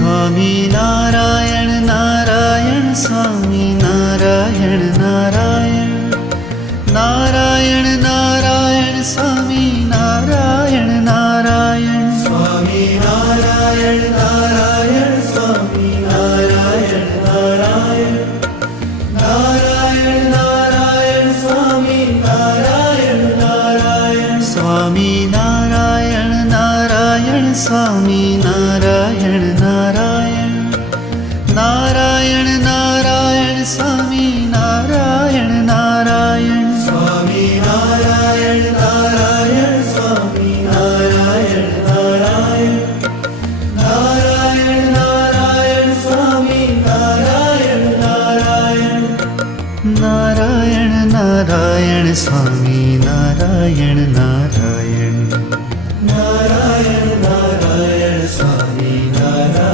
Swami Narayan Narayan Swami Narayan Narayan Narayan Narayan Swami Narayan Narayan Swami Narayan Narayan Swami Narayan Narayan Narayan Narayan Swami Narayan Narayan Swami Narayan Narayan Swami Narayan Narayan Narayan Narayan Swami Narayan Narayan Swami Narayan Narayan Swami Narayan Narayan Narayan Narayan Swami Narayan Narayan Narayan Narayan Swami Narayan Narayan